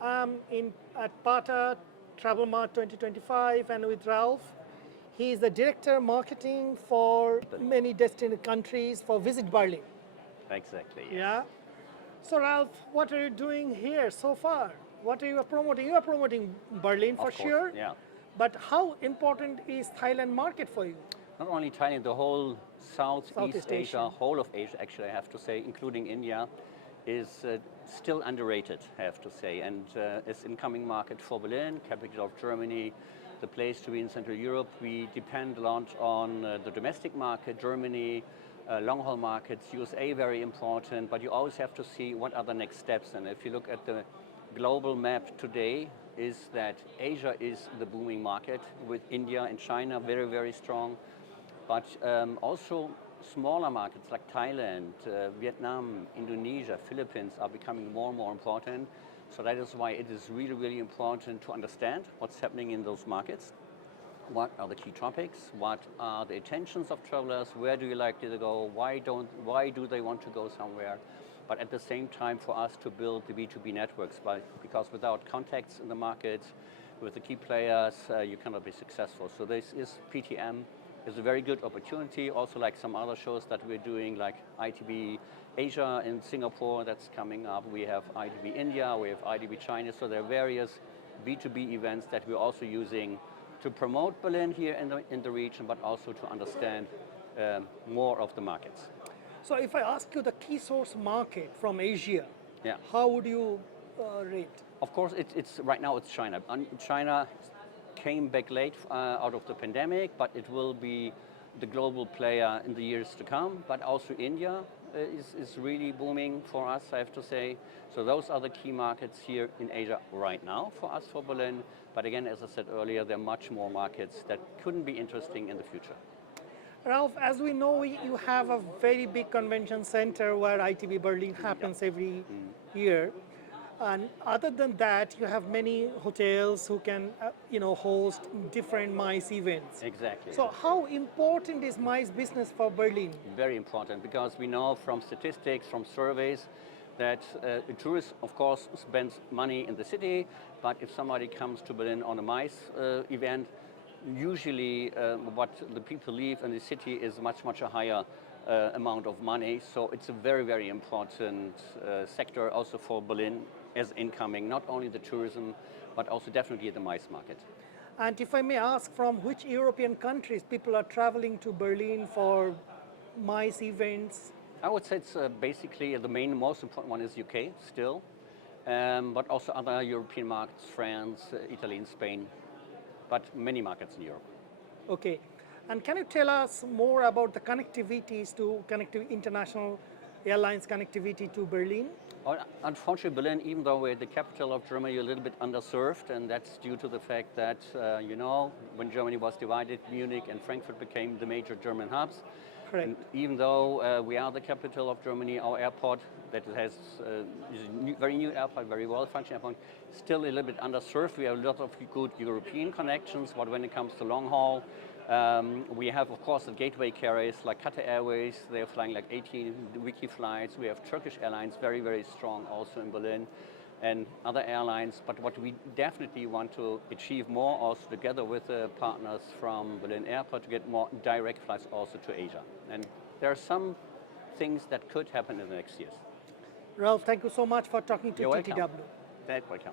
So I'm at PATA Travel Mart 2025 and with Ralph. He is the director of marketing for many destination countries for Visit Berlin. Exactly. Yes. Yeah. So Ralph, what are you doing here so far? What are you promoting? You are promoting Berlin for Of course, sure. yeah. But how important is Thailand market for you? Not only Thailand, the whole Southeast Southeast Asia, Asia. whole of Asia, actually, I have to say, including India, is still underrated, I have to say, and is incoming market for Berlin, capital of Germany, the place to be in Central Europe. We depend a lot on the domestic market, Germany, long-haul markets, USA very important, but you always have to see what are the next steps. And if you look at the global map today, is that Asia is the booming market with India and China very, very strong, but also smaller markets like Thailand, Vietnam, Indonesia, Philippines are becoming more and more important. So that is why it is really, really important to understand what's happening in those markets. What are the key topics? What are the intentions of travelers? Where do you like to go? Why do they want to go somewhere? But at the same time, for us to build the B2B networks, because without contacts in the market, with the key players, you cannot be successful. So this is PTM. Is a very good opportunity, also like some other shows that we're doing, like ITB Asia in Singapore, that's coming up. We have ITB India, we have ITB China, so there are various B2B events that we're also using to promote Berlin here in the region, but also to understand more of the markets. So if I ask you the key source market from Asia, Yeah. how would you rate? Of course, it's right now it's China. China came back late out of the pandemic, but it will be the global player in the years to come. But also India is really booming for us, I have to say. So those are the key markets here in Asia right now for us, for Berlin. But again, as I said earlier, there are much more markets that couldn't be interesting in the future. Ralph, as we know, you have a very big convention center where ITB Berlin happens every year. And other than that, you have many hotels who can, host different MICE events. Exactly. So how important is MICE business for Berlin? Very important, because we know from statistics, from surveys, that a tourist, of course, spends money in the city, but if somebody comes to Berlin on a MICE event, usually what the people leave in the city is much a higher amount of money. So it's a very, very important sector also for Berlin as incoming, not only the tourism, but also definitely the MICE market. And if I may ask, from which European countries people are traveling to Berlin for MICE events? I would say it's basically the most important one is UK still, but also other European markets, France, Italy, and Spain, but many markets in Europe. Okay. And can you tell us more about the connectivities to international airlines connectivity to Berlin? Unfortunately, Berlin, even though we're the capital of Germany, we're a little bit underserved, and that's due to the fact that, when Germany was divided, Munich and Frankfurt became the major German hubs. Correct. And even though we are the capital of Germany, our airport that is a very new airport, very well functioning airport, still a little bit underserved. We have a lot of good European connections, but when it comes to long haul, we have, of course, the gateway carriers like Qatar Airways. They're flying like 18 weekly flights. We have Turkish Airlines, very, very strong also in Berlin, and other airlines. But what we definitely want to achieve more also together with the partners from Berlin Airport to get more direct flights also to Asia. And there are some things that could happen in the next years. Ralph, thank you so much for talking to You're TTW. welcome. Welcome.